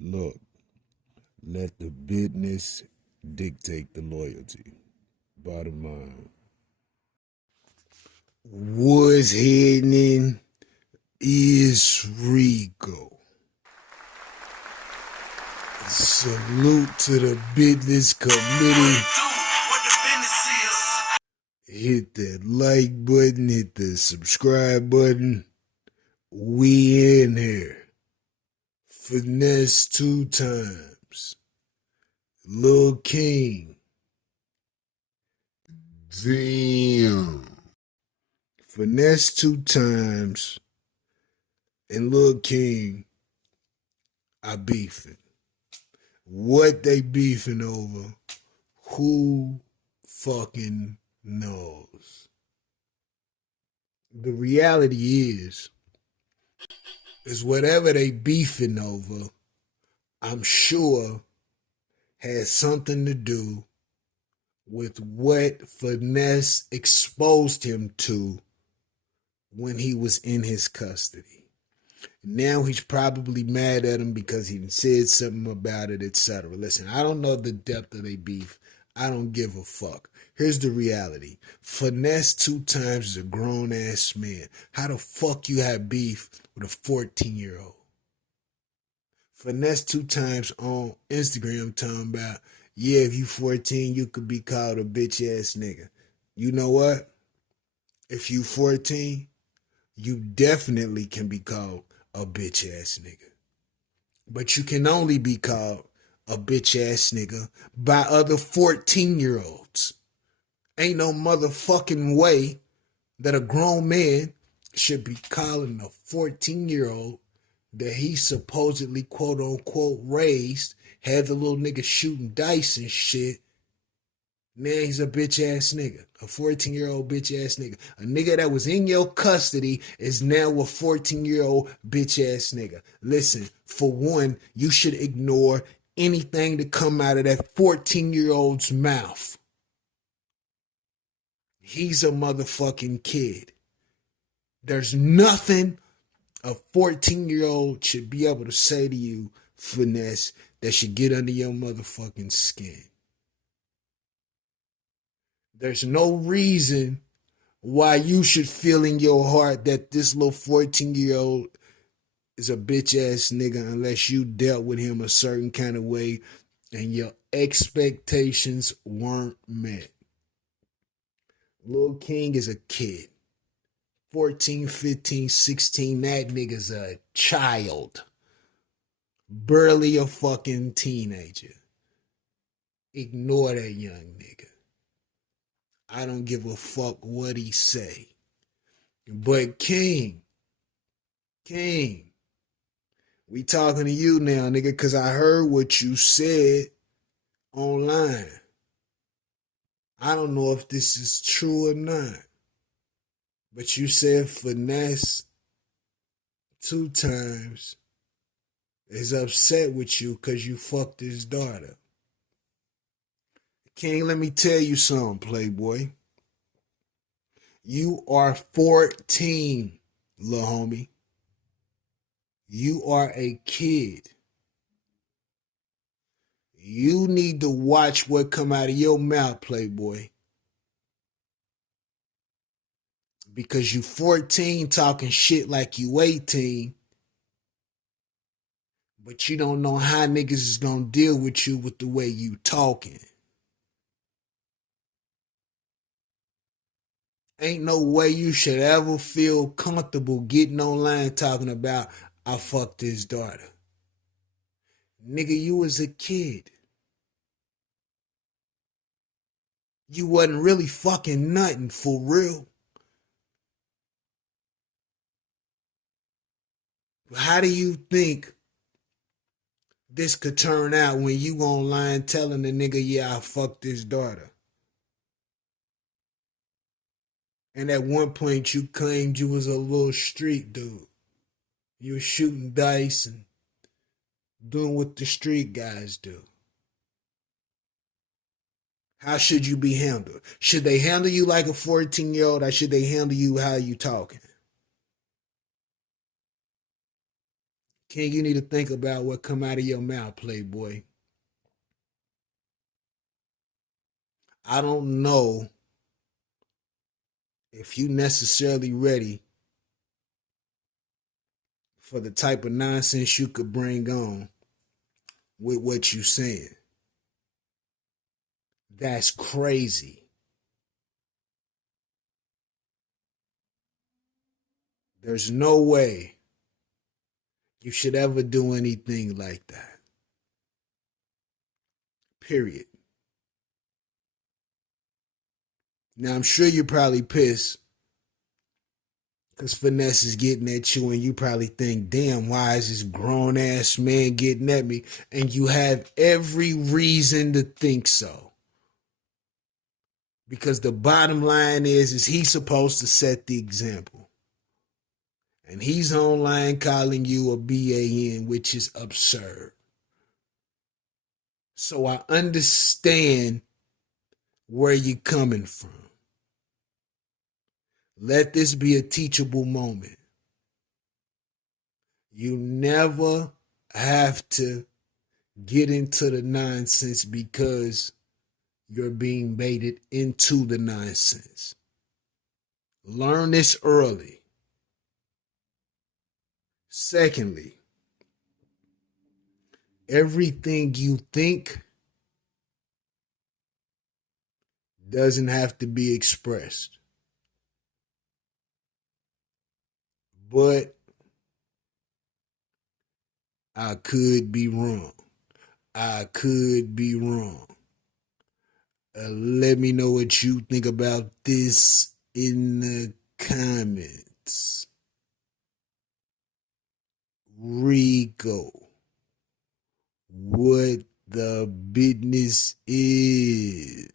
Look, let the business dictate the loyalty. Bottom line. What's happening is Rico. Salute to the business committee. Hit that like button, hit the subscribe button. We in here. Finesse 2 times. Lil King. Damn. Finesse 2 times and Lil King are beefing. What they beefing over, who fucking knows? The reality is whatever they beefing over, I'm sure has something to do with what Finesse exposed him to when he was in his custody. Now he's probably mad at him because he said something about it, etc. Listen, I don't know the depth of their beef. I don't give a fuck. Here's the reality. Finesse 2 times is a grown-ass man. How the fuck you have beef with a 14-year-old? Finesse 2 times on Instagram talking about, yeah, if you 14, you could be called a bitch-ass nigga. You know what? If you 14, you definitely can be called a bitch-ass nigga. But you can only be called a bitch-ass nigga by other 14-year-olds. Ain't no motherfucking way that a grown man should be calling a 14-year-old that he supposedly quote-unquote raised, had the little nigga shooting dice and shit. Now he's a bitch-ass nigga. A 14-year-old bitch-ass nigga. A nigga that was in your custody is now a 14-year-old bitch-ass nigga. Listen, for one, you should ignore anything that come out of that 14-year-old's mouth. He's a motherfucking kid. There's nothing a 14-year-old should be able to say to you, Finesse, that should get under your motherfucking skin. There's no reason why you should feel in your heart that this little 14-year-old is a bitch-ass nigga unless you dealt with him a certain kind of way and your expectations weren't met. Lil King is a kid. 14, 15, 16, that nigga's a child. Barely a fucking teenager. Ignore that young nigga. I don't give a fuck what he say. But King, we talking to you now, nigga, because I heard what you said online. I don't know if this is true or not. But you said Finesse 2 times is upset with you because you fucked his daughter. King, let me tell you something, playboy. You are 14, little homie. You are a kid. You need to watch what come out of your mouth, playboy. Because you 14 talking shit like you 18, but you don't know how niggas is gonna deal with you with the way you talking. Ain't no way you should ever feel comfortable getting online talking about I fucked his daughter. Nigga, you was a kid. You wasn't really fucking nothing for real. How do you think this could turn out when you online telling the nigga, yeah, I fucked his daughter? And at one point you claimed you was a little street dude. You were shooting dice and doing what the street guys do. How should you be handled? Should they handle you like a 14-year-old or should they handle you how you talking? King, you need to think about what come out of your mouth, playboy. I don't know if you necessarily ready for the type of nonsense you could bring on with what you saying. That's crazy. There's no way you should ever do anything like that. Period. Now I'm sure you're probably pissed because Finesse is getting at you, and you probably think, damn, why is this grown ass man getting at me? And you have every reason to think so. Because the bottom line is he's supposed to set the example. And he's online calling you a BAN, which is absurd. So I understand where you're coming from. Let this be a teachable moment. You never have to get into the nonsense because you're being baited into the nonsense. Learn this early. Secondly, everything you think doesn't have to be expressed. But I could be wrong. I could be wrong. Let me know what you think about this in the comments. Rico, what the business is.